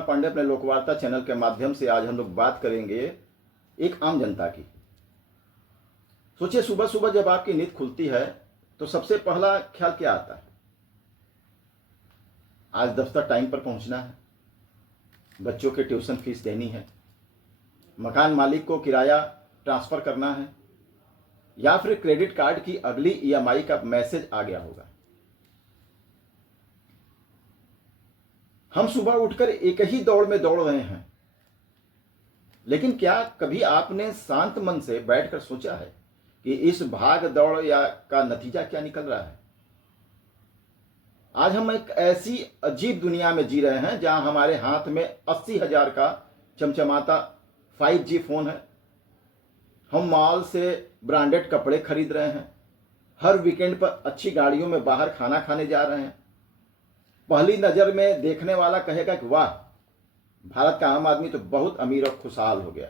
कुमार पांडे अपने लोकवार्ता चैनल के माध्यम से आज हम लोग बात करेंगे एक आम जनता की। सोचिए, सुबह सुबह जब आपकी नींद खुलती है तो सबसे पहला ख्याल क्या आता है? आज दफ्तर टाइम पर पहुंचना है, बच्चों के ट्यूशन फीस देनी है, मकान मालिक को किराया ट्रांसफर करना है, या फिर क्रेडिट कार्ड की अगली ईएमआई का मैसेज आ गया होगा। हम सुबह उठकर एक ही दौड़ में दौड़ रहे हैं, लेकिन क्या कभी आपने शांत मन से बैठकर सोचा है कि इस भाग दौड़ या का नतीजा क्या निकल रहा है? आज हम एक ऐसी अजीब दुनिया में जी रहे हैं जहां हमारे हाथ में 80,000 का चमचमाता 5G फोन है। हम मॉल से ब्रांडेड कपड़े खरीद रहे हैं, हर वीकेंड पर अच्छी गाड़ियों में बाहर खाना खाने जा रहे हैं। पहली नजर में देखने वाला कहेगा कि वाह, भारत का आम आदमी तो बहुत अमीर और खुशहाल हो गया।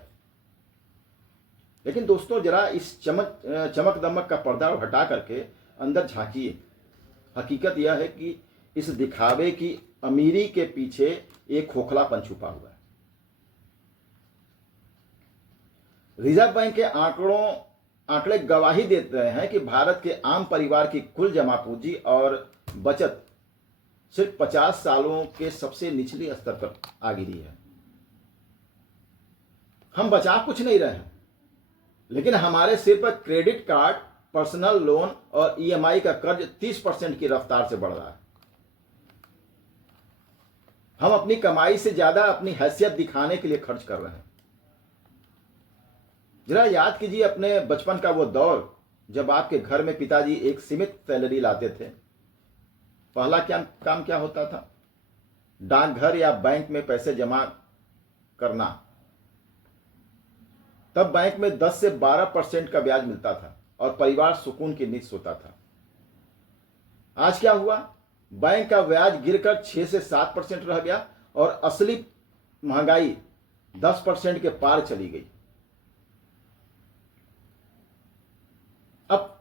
लेकिन दोस्तों, जरा इस चमक दमक का पर्दा हटा करके अंदर झांकिए। हकीकत यह है कि इस दिखावे की अमीरी के पीछे एक खोखलापन छुपा हुआ है। रिजर्व बैंक के आंकड़े गवाही देते रहे हैं कि भारत के आम परिवार की कुल जमा पूंजी और बचत सिर्फ 50 सालों के सबसे निचले स्तर पर आ गिरी है। हम बचा कुछ नहीं रहे हैं, लेकिन हमारे सिर पर क्रेडिट कार्ड, पर्सनल लोन और ईएमआई का कर्ज 30% की रफ्तार से बढ़ रहा है। हम अपनी कमाई से ज्यादा अपनी हैसियत दिखाने के लिए खर्च कर रहे हैं। जरा याद कीजिए अपने बचपन का वो दौर जब आपके घर में पिताजी एक सीमित सैलरी लाते थे। पहला काम क्या होता था? डाकघर या बैंक में पैसे जमा करना। तब बैंक में 10 से 12% का ब्याज मिलता था और परिवार सुकून की नींद सोता था। आज क्या हुआ? बैंक का ब्याज गिरकर 6 से 7% रह गया और असली महंगाई 10% के पार चली गई। अब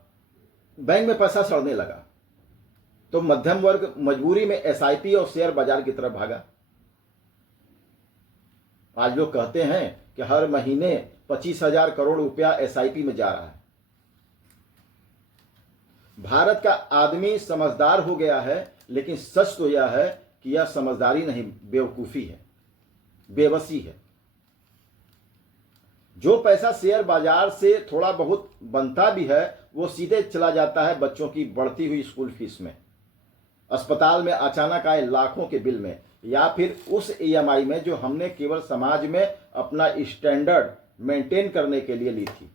बैंक में पैसा सड़ने लगा तो मध्यम वर्ग मजबूरी में एसआईपी और शेयर बाजार की तरफ भागा। आज लोग कहते हैं कि हर महीने 25,000 करोड़ रुपया एसआईपी में जा रहा है। भारत का आदमी समझदार हो गया है, लेकिन सच तो यह है कि यह समझदारी नहीं, बेवकूफी है, बेबसी है। जो पैसा शेयर बाजार से थोड़ा बहुत बनता भी है, वो सीधे चला जाता है बच्चों की बढ़ती हुई स्कूल फीस में, अस्पताल में अचानक आए लाखों के बिल में, या फिर उस ईएमआई में जो हमने केवल समाज में अपना स्टैंडर्ड मेंटेन करने के लिए ली थी।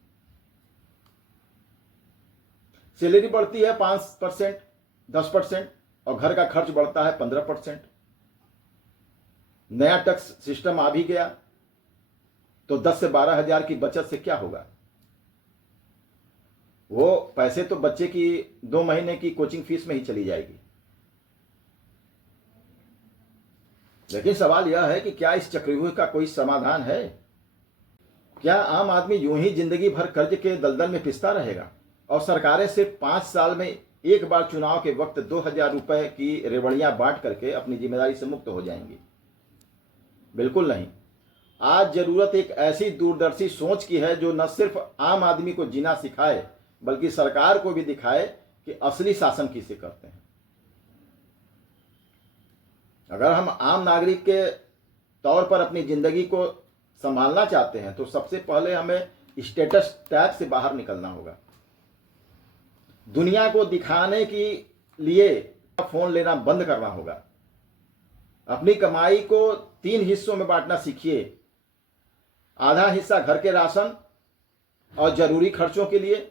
सैलरी बढ़ती है 5%, 10% और घर का खर्च बढ़ता है 15%। नया टैक्स सिस्टम आ भी गया तो 10 से 12,000 की बचत से क्या होगा? वो पैसे तो बच्चे की 2 महीने की कोचिंग फीस में ही चली जाएगी। लेकिन सवाल यह है कि क्या इस चक्रव्यूह का कोई समाधान है? क्या आम आदमी यूं ही जिंदगी भर कर्ज के दलदल में पिसता रहेगा और सरकारें सिर्फ 5 साल में एक बार चुनाव के वक्त 2,000 रुपए की रेवड़ियां बांट करके अपनी जिम्मेदारी से मुक्त हो जाएंगी? बिल्कुल नहीं। आज जरूरत एक ऐसी दूरदर्शी सोच की है जो न सिर्फ आम आदमी को जीना सिखाए, बल्कि सरकार को भी दिखाए कि असली शासन किसे करते हैं। अगर हम आम नागरिक के तौर पर अपनी जिंदगी को संभालना चाहते हैं तो सबसे पहले हमें स्टेटस टैग से बाहर निकलना होगा। दुनिया को दिखाने के लिए फोन लेना बंद करना होगा। अपनी कमाई को 3 हिस्सों में बांटना सीखिए। आधा हिस्सा घर के राशन और जरूरी खर्चों के लिए,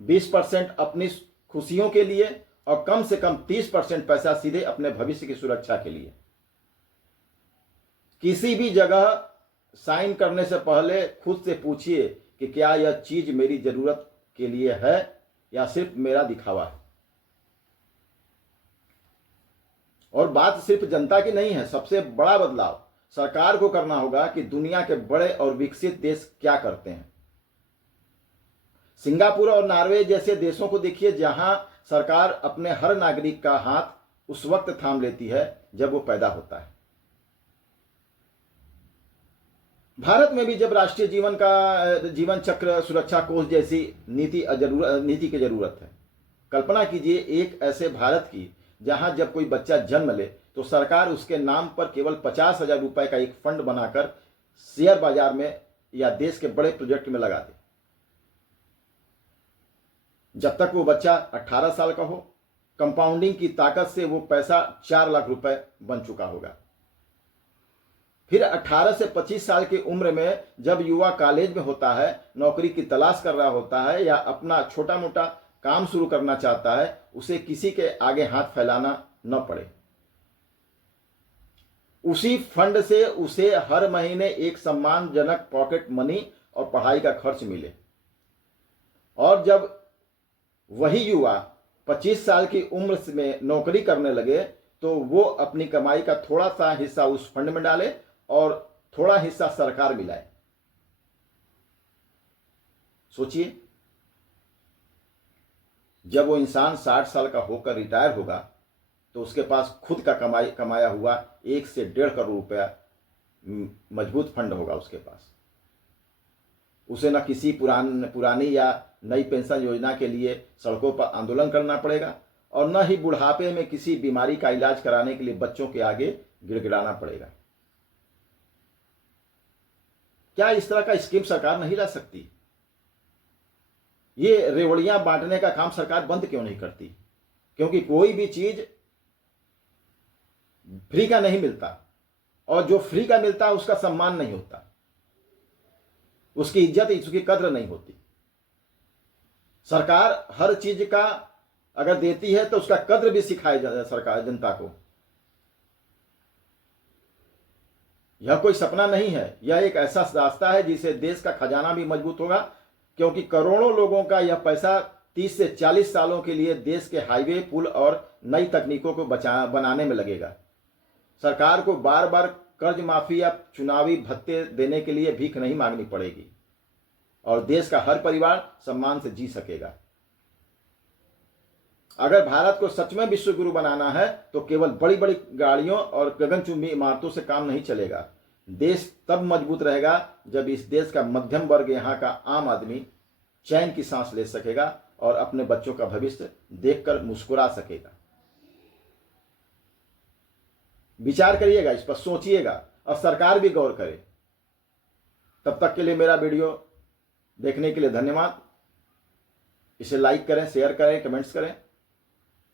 20% अपनी खुशियों के लिए और कम से कम 30% पैसा सीधे अपने भविष्य की सुरक्षा के लिए। किसी भी जगह साइन करने से पहले खुद से पूछिए कि क्या यह चीज मेरी जरूरत के लिए है या सिर्फ मेरा दिखावा है। और बात सिर्फ जनता की नहीं है। सबसे बड़ा बदलाव सरकार को करना होगा कि दुनिया के बड़े और विकसित देश क्या करते हैं। सिंगापुर और नॉर्वे जैसे देशों को देखिए, जहां सरकार अपने हर नागरिक का हाथ उस वक्त थाम लेती है जब वो पैदा होता है। भारत में भी जब राष्ट्रीय जीवन चक्र सुरक्षा कोष जैसी नीति की जरूरत है। कल्पना कीजिए एक ऐसे भारत की जहां जब कोई बच्चा जन्म ले तो सरकार उसके नाम पर केवल 50,000 रुपए का एक फंड बनाकर शेयर बाजार में या देश के बड़े प्रोजेक्ट में लगा दे। जब तक वो बच्चा 18 साल का हो, कंपाउंडिंग की ताकत से वो पैसा 4 लाख रुपए बन चुका होगा। फिर 18 से 25 साल की उम्र में जब युवा कॉलेज में होता है, नौकरी की तलाश कर रहा होता है या अपना छोटा मोटा काम शुरू करना चाहता है, उसे किसी के आगे हाथ फैलाना न पड़े। उसी फंड से उसे हर महीने एक सम्मानजनक पॉकेट मनी और पढ़ाई का खर्च मिले। और जब वही युवा 25 साल की उम्र में नौकरी करने लगे तो वो अपनी कमाई का थोड़ा सा हिस्सा उस फंड में डाले और थोड़ा हिस्सा सरकार मिलाए। सोचिए, जब वो इंसान 60 साल का होकर रिटायर होगा तो उसके पास खुद का कमाया हुआ 1 से 1.5 करोड़ रुपया मजबूत फंड होगा उसके पास। उसे न किसी पुरानी या नई पेंशन योजना के लिए सड़कों पर आंदोलन करना पड़ेगा और न ही बुढ़ापे में किसी बीमारी का इलाज कराने के लिए बच्चों के आगे गिड़गिड़ाना पड़ेगा। क्या इस तरह का स्कीम सरकार नहीं ला सकती? ये रेवड़ियां बांटने का काम सरकार बंद क्यों नहीं करती? क्योंकि कोई भी चीज फ्री का नहीं मिलता और जो फ्री का मिलता है उसका सम्मान नहीं होता, उसकी इज्जत, उसकी कद्र नहीं होती। सरकार हर चीज का अगर देती है तो उसका कद्र भी सिखाए सरकार जनता को। यह कोई सपना नहीं है, यह एक ऐसा रास्ता है जिससे देश का खजाना भी मजबूत होगा, क्योंकि करोड़ों लोगों का यह पैसा 30 से 40 सालों के लिए देश के हाईवे, पुल और नई तकनीकों को बनाने में लगेगा। सरकार को बार बार कर्ज माफी या चुनावी भत्ते देने के लिए भीख नहीं मांगनी पड़ेगी और देश का हर परिवार सम्मान से जी सकेगा। अगर भारत को सच में विश्व गुरु बनाना है तो केवल बड़ी बड़ी गाड़ियों और गगनचुंबी इमारतों से काम नहीं चलेगा। देश तब मजबूत रहेगा जब इस देश का मध्यम वर्ग, यहाँ का आम आदमी चैन की सांस ले सकेगा और अपने बच्चों का भविष्य देखकर मुस्कुरा सकेगा। विचार करिएगा, इस पर सोचिएगा और सरकार भी गौर करे। तब तक के लिए मेरा वीडियो देखने के लिए धन्यवाद। इसे लाइक करें, शेयर करें, कमेंट्स करें।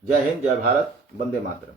जय हिंद, जय भारत, वंदे मातरम।